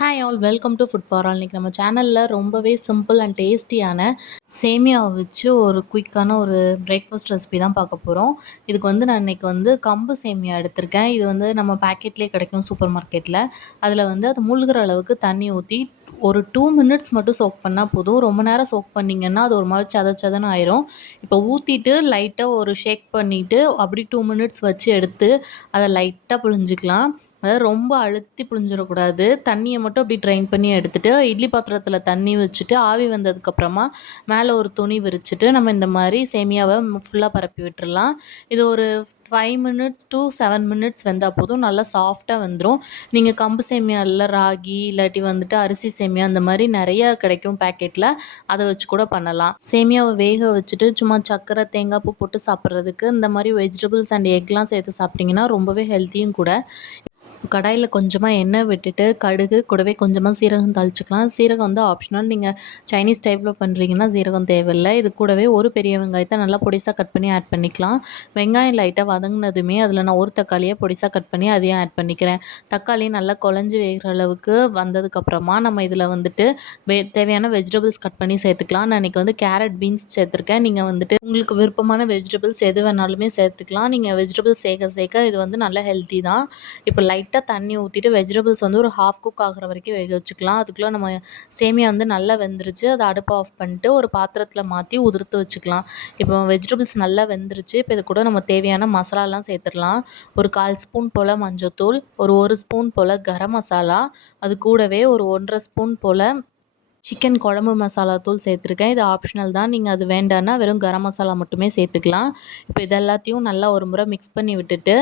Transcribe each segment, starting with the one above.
Hi all welcome to food for all. இன்றைக்கி நம்ம சேனலில் ரொம்பவே சிம்பிள் அண்ட் டேஸ்டியான சேமியாவை வச்சு ஒரு குயிக்கான ஒரு பிரேக்ஃபாஸ்ட் ரெசிபி தான் பார்க்க போகிறோம். இதுக்கு நான் இன்றைக்கி கம்பு சேமியா எடுத்திருக்கேன். இது நம்ம பேக்கெட்லேயே கிடைக்கும் சூப்பர் மார்க்கெட்டில். அதில் அது மூழ்கிற அளவுக்கு தண்ணி ஊற்றி ஒரு 2 மினிட்ஸ் மட்டும் சோக் பண்ணால் போதும். ரொம்ப நேரம் சோக் பண்ணிங்கன்னா அது ஒரு மாதிரி சதன்னு ஆயிரும். இப்போ ஊற்றிட்டு லைட்டாக ஒரு ஷேக் பண்ணிவிட்டு அப்படி 2 மினிட்ஸ் வச்சு எடுத்து அதை லைட்டாக புழிஞ்சிக்கலாம். அதாவது ரொம்ப அழுத்தி புழிஞ்சிடக்கூடாது. தண்ணியை மட்டும் அப்படி ட்ரைன் பண்ணி எடுத்துகிட்டு இட்லி பாத்திரத்தில் தண்ணி வச்சுட்டு ஆவி வந்ததுக்கப்புறமா மேலே ஒரு துணி விரிச்சிட்டு நம்ம இந்த மாதிரி சேமியாவை ஃபுல்லாக பரப்பி விட்டுறலாம். இது ஒரு 5 மினிட்ஸ் to 7 மினிட்ஸ் வெந்தால் போதும். நல்லா சாஃப்டாக வந்துடும். நீங்கள் கம்பு சேமியா இல்லை ராகி இல்லாட்டி அரிசி சேமியா அந்த மாதிரி நிறையா கிடைக்கும் பேக்கெட்டில். அதை வச்சு கூட பண்ணலாம். சேமியாவை வேக வச்சுட்டு சும்மா சர்க்கரை தேங்காய் பூ போட்டு சாப்பிட்றதுக்கு இந்த மாதிரி வெஜிடபிள்ஸ் அண்ட் எக்லாம் சேர்த்து சாப்பிட்டிங்கன்னா ரொம்பவே ஹெல்த்தியும் கூட. கடாயில் கொஞ்சமாக எண்ணெய் விட்டுட்டு கடுகு கூடவே கொஞ்சமாக சீரகம் தாளிச்சுக்கலாம். சீரகம் ஆப்ஷனல். நீங்கள் சைனீஸ் டைப்பில் பண்ணுறீங்கன்னா சீரகம் தேவையில்லை. இது கூடவே ஒரு பெரிய வெங்காயத்தை நல்லா பொடிசாக கட் பண்ணி ஆட் பண்ணிக்கலாம். வெங்காயம் லைட்டாக வதங்கினதுமே அதில் நான் ஒரு தக்காளியை பொடிசாக கட் பண்ணி அதையும் ஆட் பண்ணிக்கிறேன். தக்காளி நல்லா குழஞ்சி வேகிற அளவுக்கு வந்ததுக்கப்புறமா நம்ம இதில் தேவையான வெஜிடபிள்ஸ் கட் பண்ணி சேர்த்துக்கலாம். நான் இன்றைக்கி கேரட் பீன்ஸ் சேர்த்துருக்கேன். நீங்கள் உங்களுக்கு விருப்பமான வெஜிடபிள்ஸ் எது வேணாலுமே சேர்த்துக்கலாம். நீங்கள் வெஜிடபிள்ஸ் சேர்க்க சேர்க்க இது நல்ல ஹெல்த்தி தான். இப்போ லைட்டாக தண்ணி ஊற்றிட்டு வெஜிடபிள்ஸ் ஒரு ஹாஃப் குக் ஆகிற வரைக்கும் வேக வச்சுக்கலாம். அதுக்குள்ளே நம்ம சேமியா நல்லா வெந்துருச்சு. அதை அடுப்பை ஆஃப் பண்ணிட்டு ஒரு பாத்திரத்தில் மாற்றி உதிர்த்து வச்சுக்கலாம். இப்போ வெஜிடபிள்ஸ் நல்லா வெந்துருச்சு. இப்போ இது கூட நம்ம தேவையான மசாலாலாம் சேர்த்துடலாம். ஒரு 1/4 ஸ்பூன் போல் மஞ்சள்தூள், ஒரு 1 ஸ்பூன் போல் கரம் மசாலா, அது கூடவே ஒரு 1.5 ஸ்பூன் போல் சிக்கன் குழம்பு மசாலா தூள் சேர்த்துருக்கேன். இது ஆப்ஷனல் தான். நீங்கள் அது வேண்டான்னா வெறும் கரம் மசாலா மட்டுமே சேர்த்துக்கலாம். இப்போ இது எல்லாத்தையும் நல்லா ஒரு முறை மிக்ஸ் பண்ணி விட்டுட்டு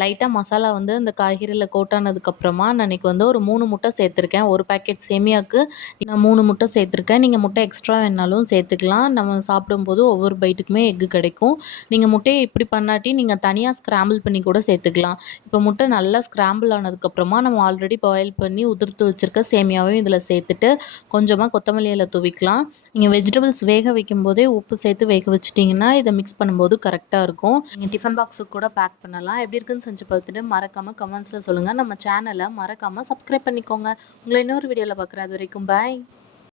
லைட்டாக மசாலா அந்த காய்கறியில் கோட் ஆனதுக்கப்புறமா நான் இன்றைக்கி ஒரு 3 முட்டை சேர்த்துருக்கேன். ஒரு பேக்கெட் சேமியாவுக்கு நான் 3 முட்டை சேர்த்துருக்கேன். நீங்கள் முட்டை எக்ஸ்ட்ரா வேணாலும் சேர்த்துக்கலாம். நம்ம சாப்பிடும்போது ஒவ்வொரு பைட்டுக்குமே எக்கு கிடைக்கும். நீங்கள் முட்டையை இப்படி பண்ணாட்டி நீங்கள் தனியாக ஸ்க்ராம்பிள் பண்ணி கூட சேர்த்துக்கலாம். இப்போ முட்டை நல்லா ஸ்க்ராம்பிள் ஆனதுக்கப்புறமா நம்ம ஆல்ரெடி பாயில் பண்ணி உதிர்த்து வச்சுருக்க சேமியாவையும் இதில் சேர்த்துட்டு கொஞ்சமாக கொத்தமல்லி இலை தூவிக்கலாம். நீங்கள் வெஜிடபிள்ஸ் வேக வைக்கும் போதே உப்பு சேர்த்து வேக வச்சிட்டிங்கன்னா இதை மிக்ஸ் பண்ணும்போது கரெக்டாக இருக்கும். நீங்கள் டிஃபன் பாக்ஸுக்கு கூட பேக் பண்ணலாம். எப்படி இருக்குன்னு செஞ்சு பார்த்துட்டு மறக்காமல் கமெண்ட்ஸில் சொல்லுங்கள். நம்ம சேனலை மறக்காமல் சப்ஸ்கிரைப் பண்ணிக்கோங்க. உங்களை இன்னொரு வீடியோவில் பார்க்குறேன். அது வரைக்கும் பாய்.